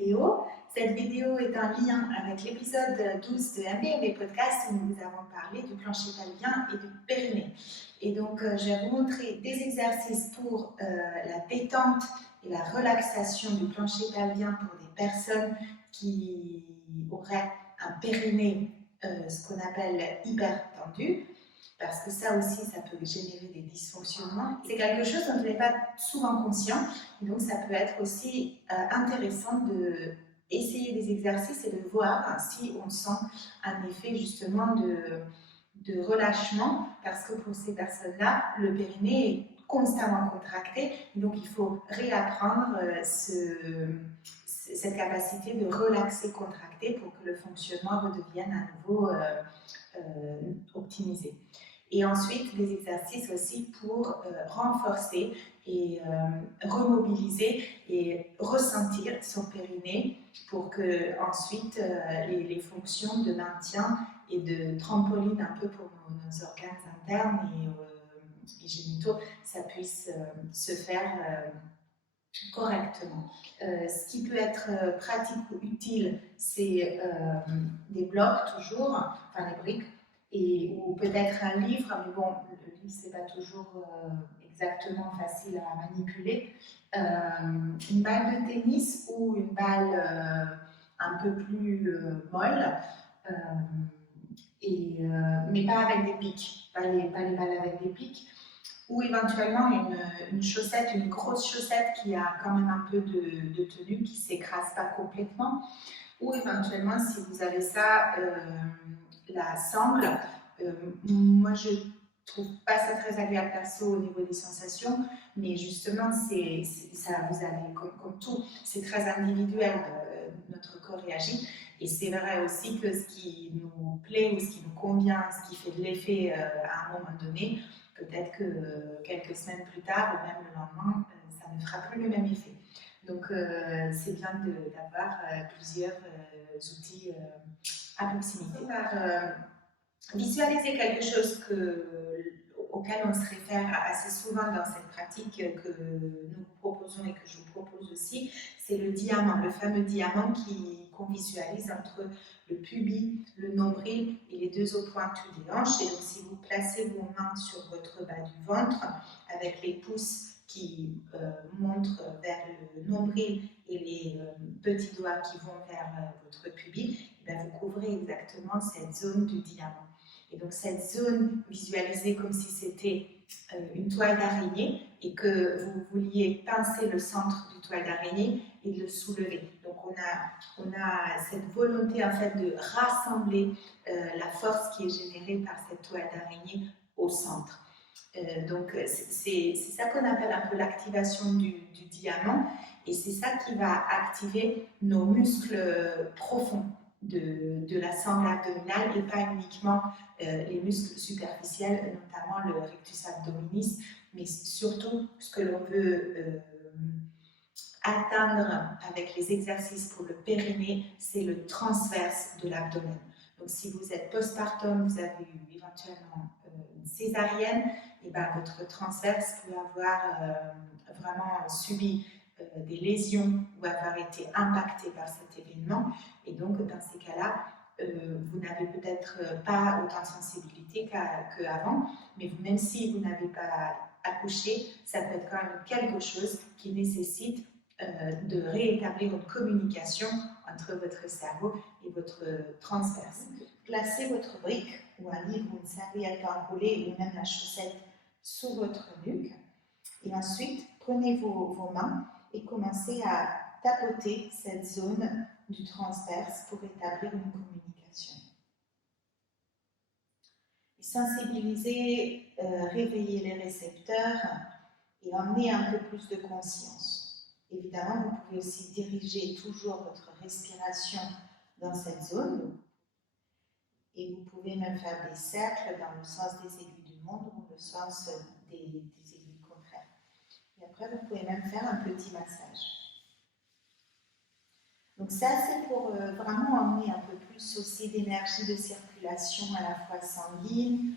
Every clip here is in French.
vidéo. Cette vidéo est en lien avec l'épisode 12 de MBMB Podcast où nous avons parlé du plancher pelvien et du périnée. Et donc, je vais vous montrer des exercices pour la détente et la relaxation du plancher pelvien pour des personnes qui auraient un périnée, ce qu'on appelle hypertendu. Parce que ça aussi, ça peut générer des dysfonctionnements. C'est quelque chose dont on n'est pas souvent conscient. Et donc, ça peut être aussi intéressant d'essayer des exercices et de voir si on sent un effet justement de relâchement. Parce que pour ces personnes-là, le périnée est constamment contracté. Donc, il faut réapprendre cette capacité de relaxer, contracter pour que le fonctionnement redevienne à nouveau optimisé. Et ensuite, des exercices aussi pour renforcer et remobiliser et ressentir son périnée pour que ensuite les fonctions de maintien et de trampoline un peu pour nos organes internes et génitaux, ça puisse se faire correctement. Ce qui peut être pratique ou utile, c'est des blocs toujours, enfin des briques, ou peut-être un livre, mais bon, le livre c'est pas toujours exactement facile à manipuler. Une balle de tennis ou une balle un peu plus molle, mais pas avec des pics, pas les balles avec des pics. Ou éventuellement une chaussette, une grosse chaussette qui a quand même un peu de tenue, qui ne s'écrase pas complètement. Ou éventuellement, si vous avez ça, la sangle. Moi, je ne trouve pas ça très agréable perso au niveau des sensations, mais justement, ça, vous avez, comme tout, c'est très individuel, notre corps réagit. Et c'est vrai aussi que ce qui nous plaît ou ce qui nous convient, ce qui fait de l'effet à un moment donné, peut-être que quelques semaines plus tard ou même le lendemain, ça ne fera plus le même effet. Donc, c'est bien d'avoir plusieurs outils à proximité. Visualiser quelque chose auquel on se réfère assez souvent dans cette pratique que nous proposons et que je vous propose aussi, c'est le diamant, le fameux diamant qu'on visualise entre le pubis, le nombril et les deux os pointus des hanches. Et donc, si vous placez vos mains sur votre bas du ventre avec les pouces qui montrent vers le nombril et les petits doigts qui vont vers votre pubis, et bien vous couvrez exactement cette zone du diamant. Et donc cette zone visualisée comme si c'était une toile d'araignée et que vous vouliez pincer le centre du toile d'araignée et de le soulever. Donc on a cette volonté en fait de rassembler la force qui est générée par cette toile d'araignée au centre. Donc c'est ça qu'on appelle un peu l'activation du diamant et c'est ça qui va activer nos muscles profonds de la sangle abdominale et pas uniquement les muscles superficiels, notamment le rectus abdominis, mais surtout ce que l'on veut atteindre avec les exercices pour le périnée, c'est le transverse de l'abdomen. Donc si vous êtes postpartum, vous avez eu éventuellement une césarienne, et ben, votre transverse peut avoir vraiment subi des lésions ou avoir été impacté par cet événement. Et donc, dans ces cas-là, vous n'avez peut-être pas autant de sensibilité qu'avant, mais même si vous n'avez pas accouché, ça peut être quand même quelque chose qui nécessite de réétablir une communication entre votre cerveau et votre transverse. Placez votre brique ou un livre ou une serviette enroulée ou même la chaussette sous votre nuque et ensuite prenez vos mains et commencez à tapoter cette zone du transverse pour établir une communication. Et sensibiliser, réveiller les récepteurs et emmener un peu plus de conscience. Évidemment, vous pouvez aussi diriger toujours votre respiration dans cette zone et vous pouvez même faire des cercles dans le sens des aiguilles du monde ou le sens des aiguilles contraires. Et après, vous pouvez même faire un petit massage. Donc ça, c'est pour vraiment emmener un peu plus aussi d'énergie de circulation à la fois sanguine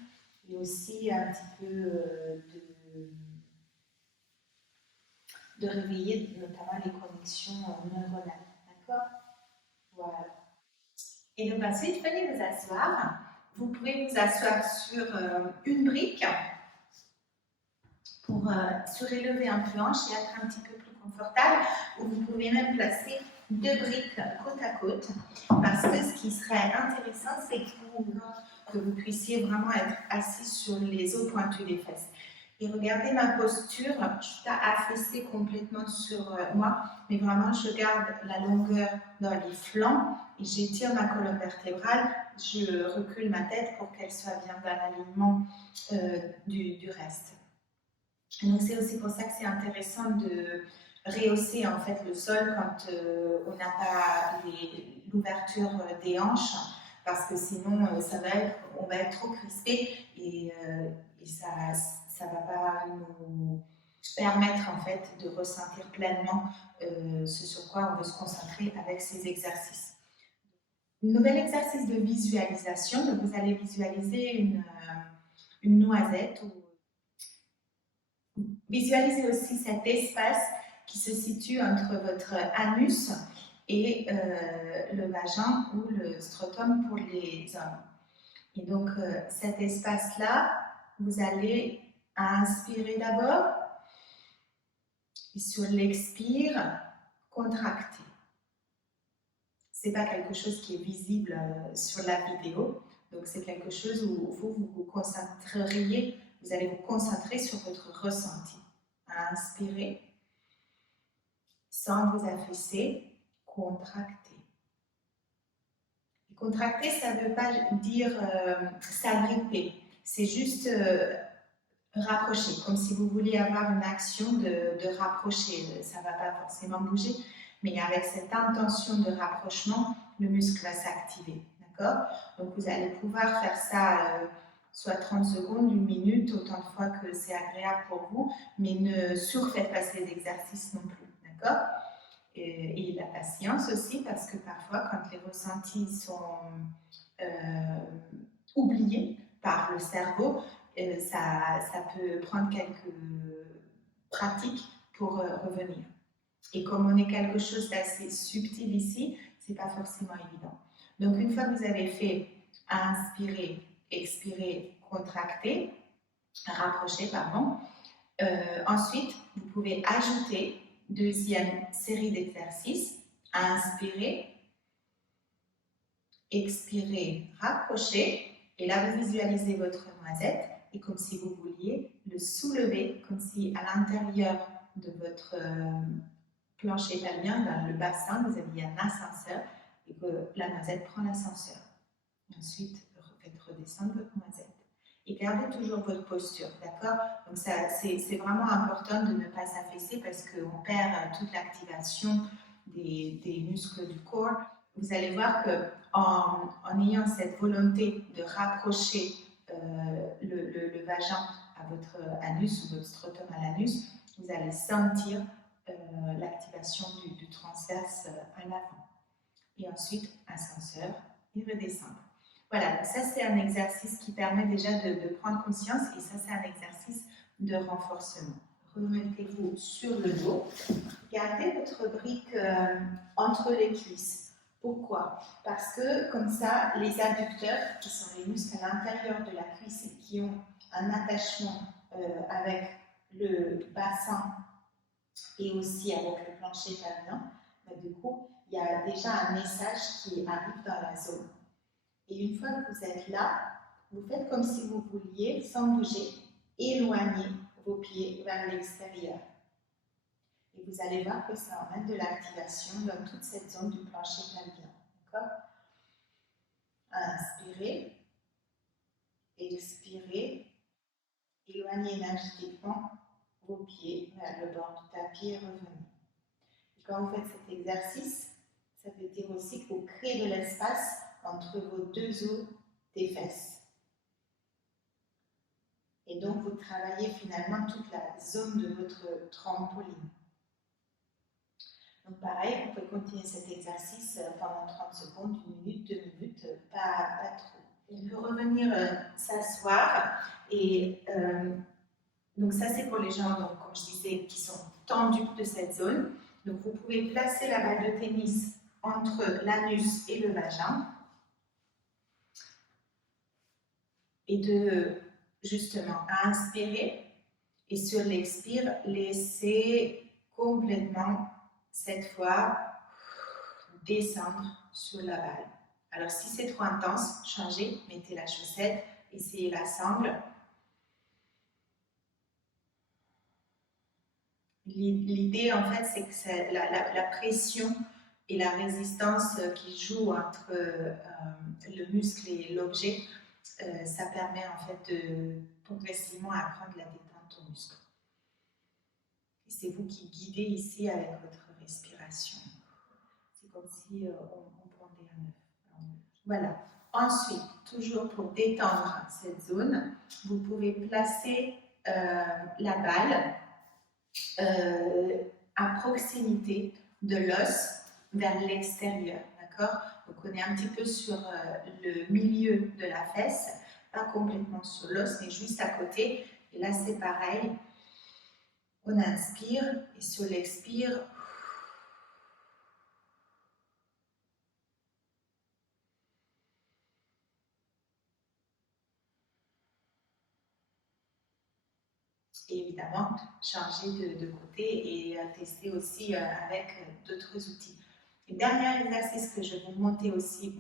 et aussi un petit peu de réveiller notamment les connexions neuronales. D'accord? Voilà. Et donc ensuite, venez vous asseoir. Vous pouvez vous asseoir sur une brique pour surélever un peu hanche et être un petit peu plus confortable. Ou vous pouvez même placer deux briques côte à côte. Parce que ce qui serait intéressant, c'est que vous puissiez vraiment être assis sur les os pointus des fesses. Et regardez ma posture, je ne suis pas affaissée complètement sur moi, mais vraiment je garde la longueur dans les flancs et j'étire ma colonne vertébrale, je recule ma tête pour qu'elle soit bien dans l'alignement du reste. Donc c'est aussi pour ça que c'est intéressant de rehausser en fait le sol quand on n'a pas l'ouverture des hanches, parce que sinon on va être trop crispé et ça va pas nous permettre en fait de ressentir pleinement ce sur quoi on veut se concentrer avec ces exercices. Nouvel exercice de visualisation, donc vous allez visualiser une noisette. Visualisez aussi cet espace qui se situe entre votre anus et le vagin ou le scrotum pour les hommes. Et donc cet espace-là, vous allez inspirer d'abord et sur l'expire, contracter. Ce n'est pas quelque chose qui est visible sur la vidéo, donc c'est quelque chose où vous concentreriez, vous allez vous concentrer sur votre ressenti. Inspirez, sans vous affaisser, contracter. Et contracter, ça ne veut pas dire s'agripper, c'est juste rapprocher, comme si vous vouliez avoir une action de rapprocher. Ça ne va pas forcément bouger, mais avec cette intention de rapprochement, le muscle va s'activer. D'accord? Donc vous allez pouvoir faire ça soit 30 secondes, une minute, autant de fois que c'est agréable pour vous, mais ne surfaites pas ces exercices non plus. D'accord? Et la patience aussi, parce que parfois, quand les ressentis sont oubliés par le cerveau, ça peut prendre quelques pratiques pour revenir. Et comme on est quelque chose d'assez subtil ici, c'est pas forcément évident. Donc une fois que vous avez fait inspirer, expirer, contracter, rapprocher, pardon, ensuite vous pouvez ajouter deuxième série d'exercices, inspirer, expirer, rapprocher, et là vous visualisez votre noisette et comme si vous vouliez le soulever, comme si à l'intérieur de votre plancher pelvien, dans le bassin, vous aviez un ascenseur et que la noisette prend l'ascenseur. Ensuite, faites redescendre votre noisette. Et gardez toujours votre posture, d'accord? Donc c'est vraiment important de ne pas s'affaisser parce qu'on perd toute l'activation des muscles du corps. Vous allez voir qu'en ayant cette volonté de rapprocher le vagin à votre anus ou votre scrotum à l'anus, vous allez sentir l'activation du transverse à l'avant. Et ensuite, ascenseur et redescendre. Voilà, ça c'est un exercice qui permet déjà de prendre conscience et ça c'est un exercice de renforcement. Remettez-vous sur le dos. Gardez votre brique entre les cuisses. Pourquoi? Parce que comme ça, les adducteurs, qui sont les muscles à l'intérieur de la cuisse et qui ont un attachement avec le bassin et aussi avec le plancher pelvien, du coup, il y a déjà un message qui arrive dans la zone. Et une fois que vous êtes là, vous faites comme si vous vouliez, sans bouger, éloigner vos pieds vers l'extérieur. Et vous allez voir que ça emmène de l'activation dans toute cette zone du plancher pelvien. D'accord? Inspirez, expirez, éloignez énergétiquement vos pieds vers le bord du tapis et revenez. Et quand vous faites cet exercice, ça veut dire aussi que vous créez de l'espace entre vos deux os des fesses. Et donc, vous travaillez finalement toute la zone de votre trampoline. Donc, pareil, vous pouvez continuer cet exercice pendant 30 secondes, 1 minute, 2 minutes, pas trop. On peut revenir s'asseoir et donc ça, c'est pour les gens, donc, comme je disais, qui sont tendus de cette zone. Donc, vous pouvez placer la balle de tennis entre l'anus et le vagin et de justement inspirer et sur l'expire, laisser complètement cette fois descendre sur la balle. Alors si c'est trop intense, changez, mettez la chaussette, essayez la sangle. L'idée en fait c'est que c'est la pression et la résistance qui joue entre le muscle et l'objet, ça permet en fait de progressivement apprendre la détente au muscle. Et c'est vous qui guidez ici avec votre respiration. C'est comme si on pondait un œuf. Voilà. Ensuite, toujours pour détendre cette zone, vous pouvez placer la balle à proximité de l'os vers l'extérieur, d'accord? Donc on est un petit peu sur le milieu de la fesse, pas complètement sur l'os, mais juste à côté. Et là c'est pareil, on inspire et sur l'expire, et évidemment changer de côté et tester aussi avec d'autres outils. Le dernier exercice que je vais montrer aussi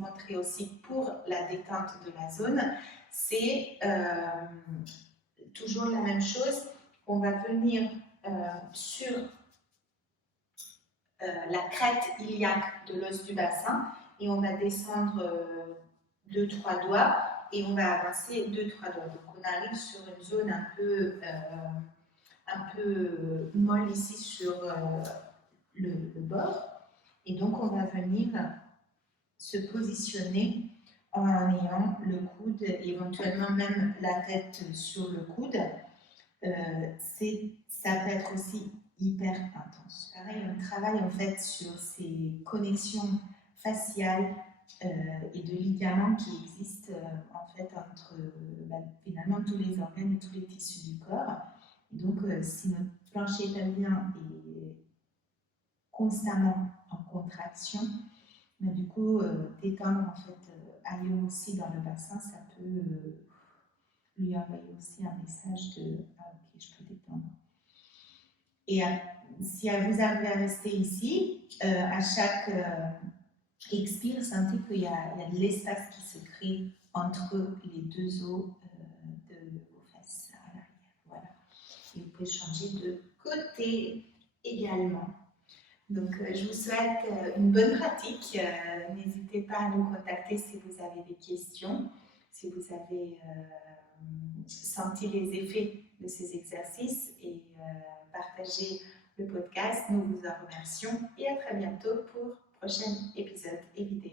pour la détente de la zone, c'est toujours la même chose. On va venir sur la crête iliaque de l'os du bassin et on va descendre 2-3 doigts et on va avancer 2-3 doigts. Donc on arrive sur une zone un peu molle ici sur le bord. Et donc, on va venir se positionner en ayant le coude, éventuellement même la tête sur le coude. Ça peut être aussi hyper intense. Pareil, on travaille en fait sur ces connexions faciales et de ligaments qui existent en fait entre finalement tous les organes et tous les tissus du corps. Et donc, si notre plancher pelvien est constamment en contraction, mais du coup, détendre en fait ailleurs aussi dans le bassin, ça peut lui envoyer aussi un message de ah, ok, je peux détendre. Et si vous arrivez à rester ici, à chaque expire, sentez qu'il y a de l'espace qui se crée entre les deux os de vos fesses à l'arrière. Voilà. Et vous pouvez changer de côté également. Donc, je vous souhaite une bonne pratique. N'hésitez pas à nous contacter si vous avez des questions, si vous avez senti les effets de ces exercices et partagez le podcast. Nous vous en remercions et à très bientôt pour prochain épisode et vidéo.